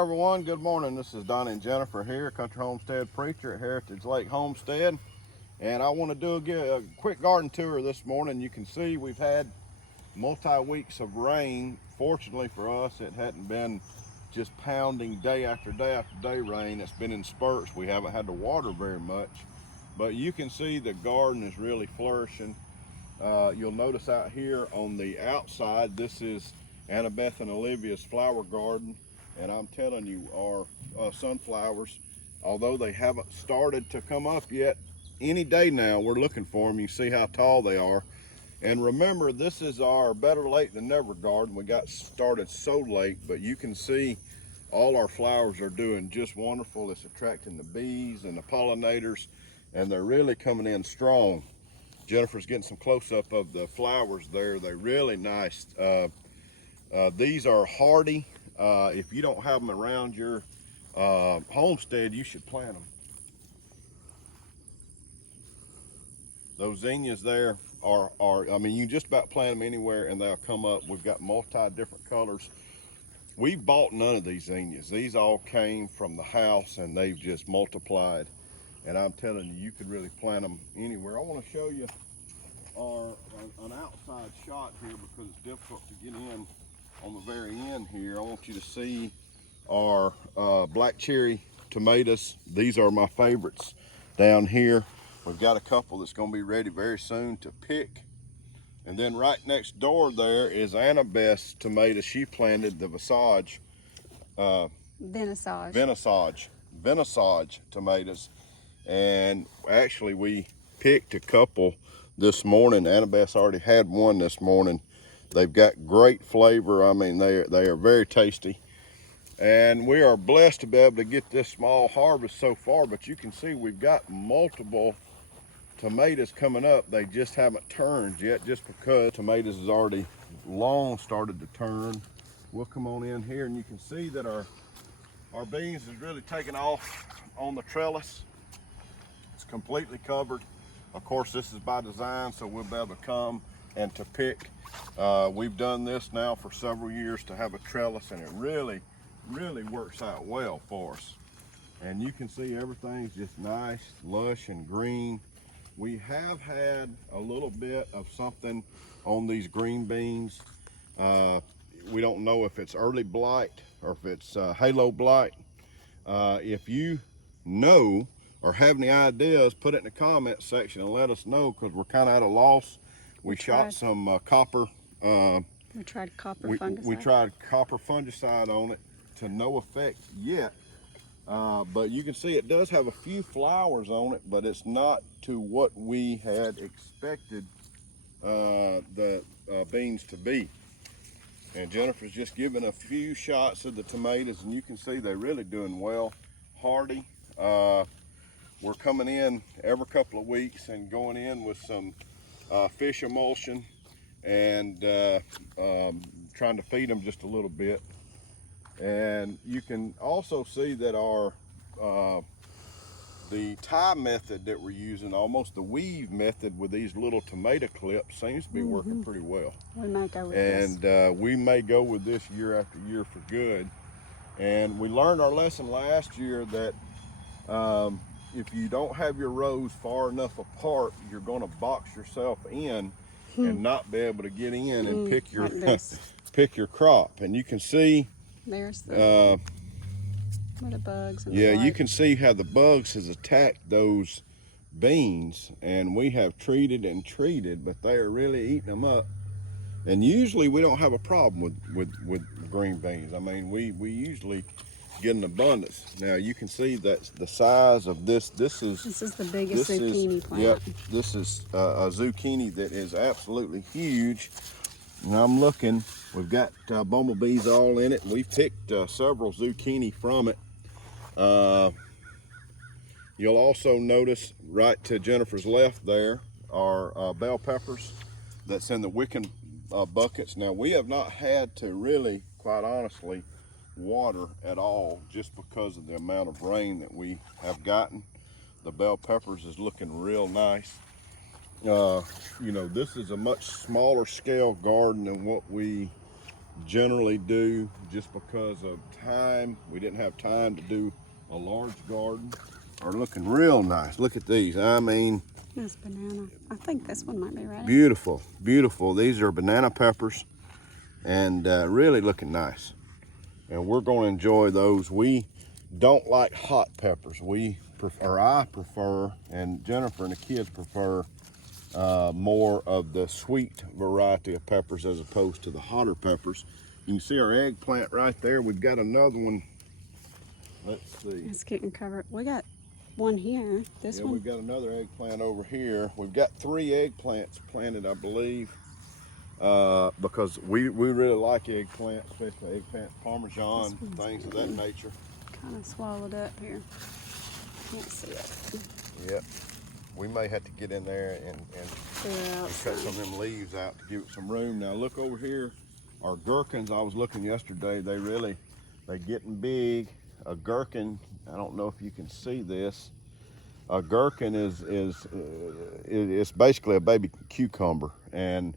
Hello everyone, good morning. This is Donnie and Jennifer here, Country Homestead Preacher at Heritage Lake Homestead. And I want to do a quick garden tour this morning. You can see we've had multi-weeks of rain. Fortunately for us, it hadn't been just pounding day after day after day rain. It's been in spurts. We haven't had to water very much. But you can see the garden is really flourishing. You'll notice out here on the outside, this is Annabeth and Olivia's flower garden. And I'm telling you, our sunflowers, although they haven't started to come up yet, any day now we're looking for them. You see how tall they are. And remember, this is our better late than never garden. We got started so late, but you can see all our flowers are doing just wonderful. It's attracting the bees and the pollinators, and they're really coming in strong. Jennifer's getting some close-up of the flowers there. They're really nice. These are hardy. If you don't have them around your homestead, you should plant them. Those zinnias there are, I mean, you just about plant them anywhere and they'll come up. We've got different colors. We bought none of these zinnias. These all came from the house and they've just multiplied. And I'm telling you, you could really plant them anywhere. I want to show you an outside shot here because it's difficult to get in on the very end here. I want you to see our black cherry tomatoes. These are my favorites down here. We've got a couple that's going to be ready very soon to pick. And then right next door there is Annabeth's tomatoes. She planted the Venisage tomatoes. And actually we picked a couple this morning. Annabeth's already had one this morning. They've got great flavor. I mean, they are very tasty. And we are blessed to be able to get this small harvest so far, but you can see we've got multiple tomatoes coming up. They just haven't turned yet, just because tomatoes has already long started to turn. We'll come on in here and you can see that our beans is really taking off on the trellis. It's completely covered. Of course, this is by design, so we'll be able to come and to pick. We've done this now for several years to have a trellis, and it really works out well for us. And you can see everything's just nice, lush and green. We have had a little bit of something on these green beans. We don't know if it's early blight or if it's halo blight. If you know or have any ideas, put it in the comment section and let us know, because we're kind of at a loss. We shot some copper. We tried copper fungicide. We tried copper fungicide on it to no effect yet. But you can see it does have a few flowers on it, but it's not to what we had expected the beans to be. And Jennifer's just giving a few shots of the tomatoes, and you can see they're really doing well. Hardy. We're coming in every couple of weeks and going in with some fish emulsion and trying to feed them just a little bit. And you can also see that our the tie method that we're using, almost the weave method with these little tomato clips, seems to be working pretty well. We may go with this. And we may go with this year after year for good. And we learned our lesson last year that if you don't have your rows far enough apart, you're going to box yourself in and not be able to get in and pick your pick your crop. And you can see there's the bugs. And yeah, you can see how the bugs has attacked those beans, and we have treated and treated, but they are really eating them up. And usually we don't have a problem with green beans. I mean, we usually get an abundance. Now you can see that the size of this. This is the biggest zucchini plant. Yep, this is a zucchini that is absolutely huge. And I'm looking. We've got bumblebees all in it. We picked several zucchini from it. You'll also notice right to Jennifer's left there are bell peppers that's in the wicking buckets. Now we have not had to really, quite honestly, water at all, just because of the amount of rain that we have gotten. The bell peppers is looking real nice. You know, this is a much smaller scale garden than what we generally do, just because of time. We didn't have time to do a large garden, are looking real nice. Look at these. I mean, this banana. I think this one might be ready. Beautiful, beautiful. These are banana peppers, and really looking nice. And we're going to enjoy those. We don't like hot peppers. I prefer, and Jennifer and the kids prefer more of the sweet variety of peppers as opposed to the hotter peppers. You can see our eggplant right there. We've got another one. Let's see. It's getting covered. We got one here. This one. We've got another eggplant over here. We've got 3 eggplants planted, I believe, because we really like eggplant, especially eggplant parmesan, things of that nature. Kind of swallowed up here. Can't see it. Yep. We may have to get in there and cut some of them leaves out to give it some room. Now look over here, our gherkins. I was looking yesterday. They're getting big. A gherkin, I don't know if you can see this. A gherkin is basically a baby cucumber, and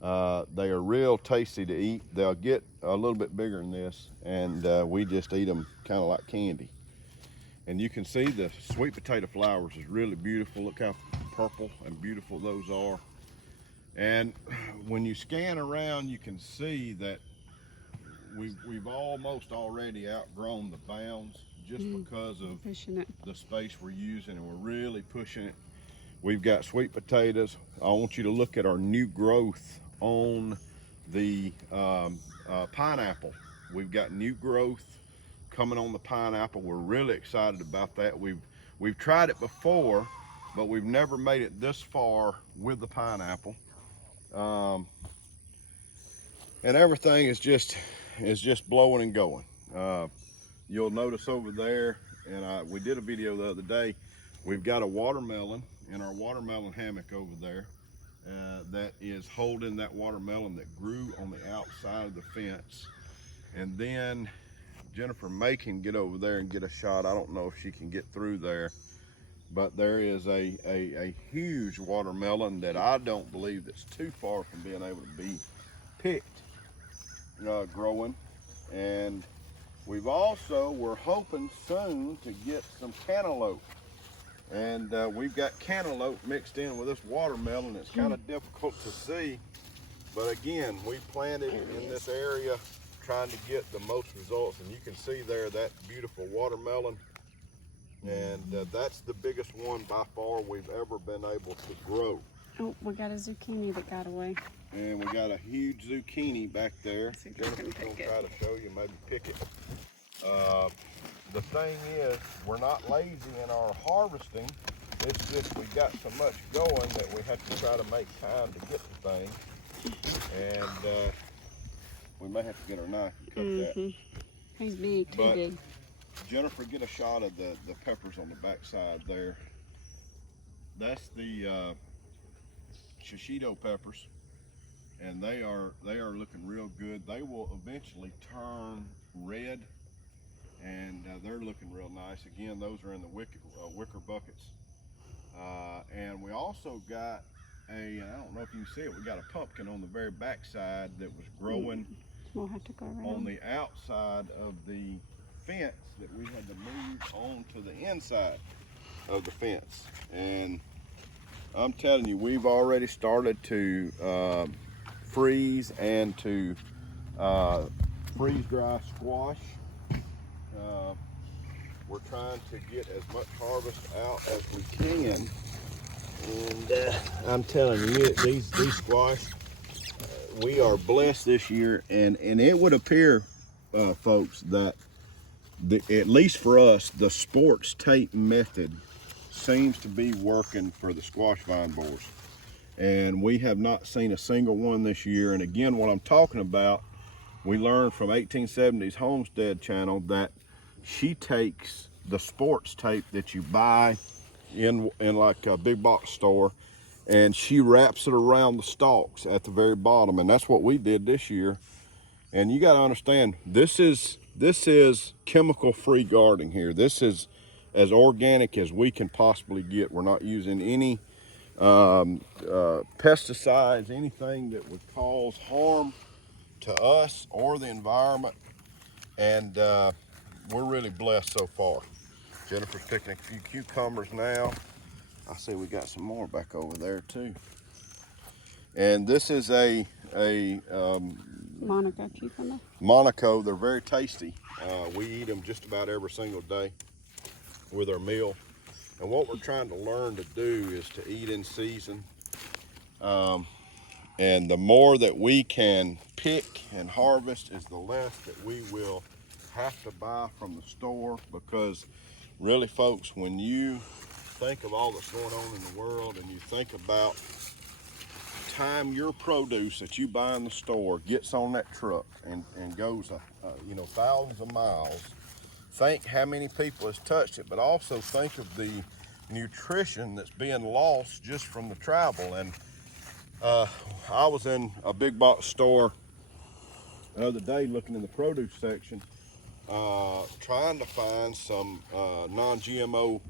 they are real tasty to eat. They'll get a little bit bigger than this, and we just eat them kind of like candy. And you can see the sweet potato flowers is really beautiful. Look how purple and beautiful those are. And when you scan around, you can see that we've almost already outgrown the bounds just because of the space we're using, and we're really pushing it. We've got sweet potatoes. I want you to look at our new growth on the pineapple. We've got new growth coming on the pineapple. We're really excited about that. We've tried it before, but we've never made it this far with the pineapple. And everything is just blowing and going. You'll notice over there, and we did a video the other day, we've got a watermelon in our watermelon hammock over there that is holding that watermelon that grew on the outside of the fence. And then Jennifer May can get over there and get a shot. I don't know if she can get through there, but there is a huge watermelon that I don't believe that's too far from being able to be picked, growing. And we're hoping soon to get some cantaloupe. And we've got cantaloupe mixed in with this watermelon. It's kind of difficult to see, but again, we planted in this area trying to get the most results, and you can see there that beautiful watermelon, and that's the biggest one by far we've ever been able to grow. Oh, we got a zucchini that got away. And we got a huge zucchini back there. Jennifer's gonna try to show you, maybe pick it. The thing is, we're not lazy in our harvesting. It's just we got so much going that we have to try to make time to get the thing. And we may have to get our knife and cut that. He's big, too big. Jennifer, get a shot of the peppers on the back side there. That's the shishito peppers, and they are looking real good. They will eventually turn red, and they're looking real nice. Again, those are in the wicker buckets. And we also got I don't know if you can see it, we got a pumpkin on the very back side that was growing we'll have to go around on the outside of the fence that we had to move on to the inside of the fence. And I'm telling you, we've already started to freeze and to freeze dry squash. We're trying to get as much harvest out as we can. And I'm telling you, these squash, we are blessed this year. And it would appear, folks, that at least for us, the sports tape method seems to be working for the squash vine borers. And we have not seen a single one this year. And again, what I'm talking about, we learned from 1870s Homestead Channel that she takes the sports tape that you buy in like a big box store, and she wraps it around the stalks at the very bottom. And that's what we did this year. And you got to understand, this is chemical free gardening here. This is as organic as we can possibly get. We're not using any pesticides, anything that would cause harm to us or the environment, and we're really blessed so far. Jennifer's picking a few cucumbers now. I see we got some more back over there too. And this is a Monaco cucumber. Monaco. They're very tasty. We eat them just about every single day with our meal. And what we're trying to learn to do is to eat in season. And the more that we can pick and harvest is the less that we will have to buy from the store, because really, folks, when you think of all that's going on in the world and you think about time your produce that you buy in the store gets on that truck and goes thousands of miles, think how many people has touched it, but also think of the nutrition that's being lost just from the travel. And I was in a big box store the other day looking in the produce section, trying to find some non-GMO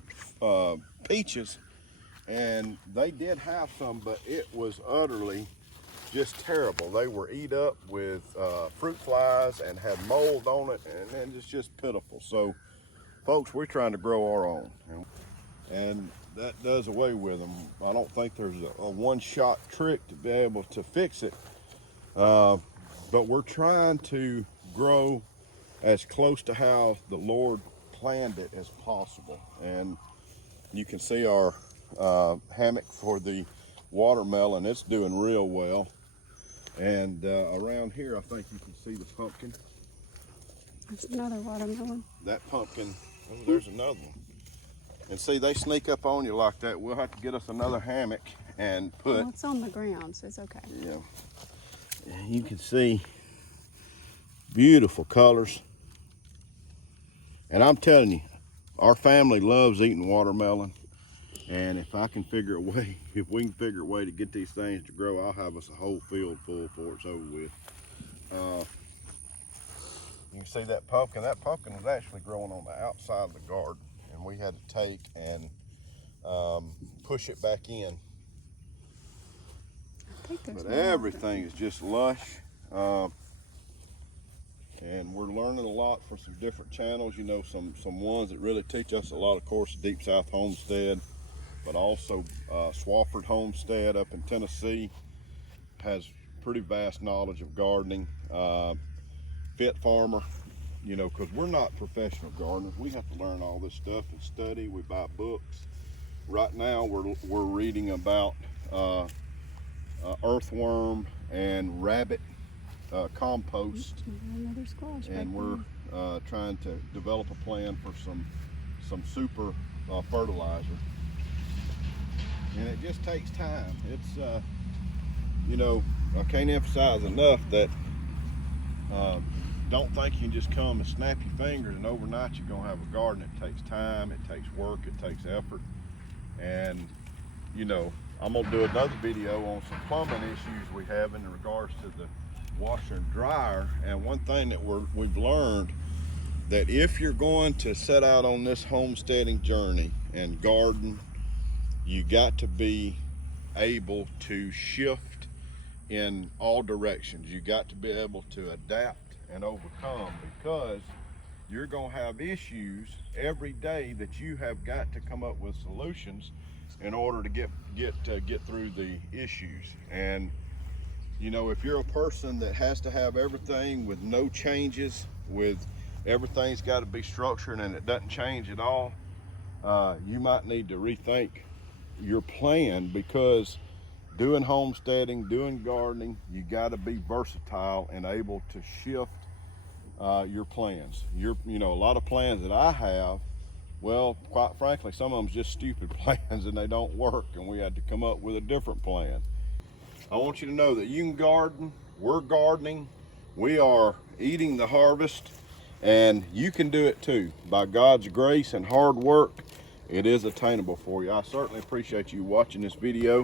peaches, and they did have some, but it was utterly just terrible. They were eat up with fruit flies and had mold on it, and it's just pitiful. So folks, we're trying to grow our own, and that does away with them. I don't think there's a one-shot trick to be able to fix it, but we're trying to grow as close to how the Lord planned it as possible. And you can see our hammock for the watermelon. It's doing real well. And around here, I think you can see the pumpkin. That's another watermelon. That pumpkin, oh, there's another one. And see, they sneak up on you like that. We'll have to get us another hammock and put. Well, it's on the ground, so it's okay. Yeah. You can see beautiful colors. And I'm telling you, our family loves eating watermelon. And if I can figure a way, if we can figure a way to get these things to grow, I'll have us a whole field full before it's over with. You can see that pumpkin. That pumpkin was actually growing on the outside of the garden, and we had to take and push it back in. I think there's But one more. everything is just lush. And we're learning a lot from some different channels, you know, some ones that really teach us a lot. Of course, Deep South Homestead, but also Swafford Homestead up in Tennessee has pretty vast knowledge of gardening. Fit Farmer, you know, because we're not professional gardeners. We have to learn all this stuff and study. We buy books. Right now, we're reading about earthworm and rabbit compost, Another squash. and back we're there. trying to develop a plan for some super fertilizer. And it just takes time. It's you know, I can't emphasize enough that don't think you can just come and snap your fingers and overnight you're gonna have a garden. It takes time, it takes work, it takes effort. And you know, I'm gonna do another video on some plumbing issues we have in regards to the washer and dryer. And one thing that we've learned, that if you're going to set out on this homesteading journey and garden, you got to be able to shift in all directions. You got to be able to adapt and overcome, because you're going to have issues every day that you have got to come up with solutions in order to get through the issues. And you know, if you're a person that has to have everything with no changes, with everything's got to be structured and it doesn't change at all, you might need to rethink your plan, because doing homesteading, doing gardening, you got to be versatile and able to shift your plans. You know, a lot of plans that I have, well, quite frankly, some of them's just stupid plans and they don't work, and we had to come up with a different plan. I want you to know that you can garden. We're gardening. We are eating the harvest, and you can do it too. By God's grace and hard work, it is attainable for you. I certainly appreciate you watching this video.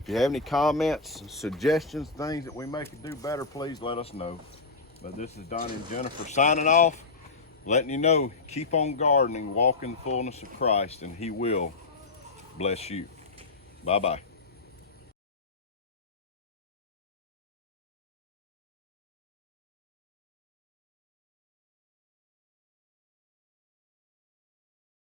If you have any comments, suggestions, things that we may could do better, please let us know. But this is Donnie and Jennifer signing off, letting you know, keep on gardening, walk in the fullness of Christ, and He will bless you. Bye-bye.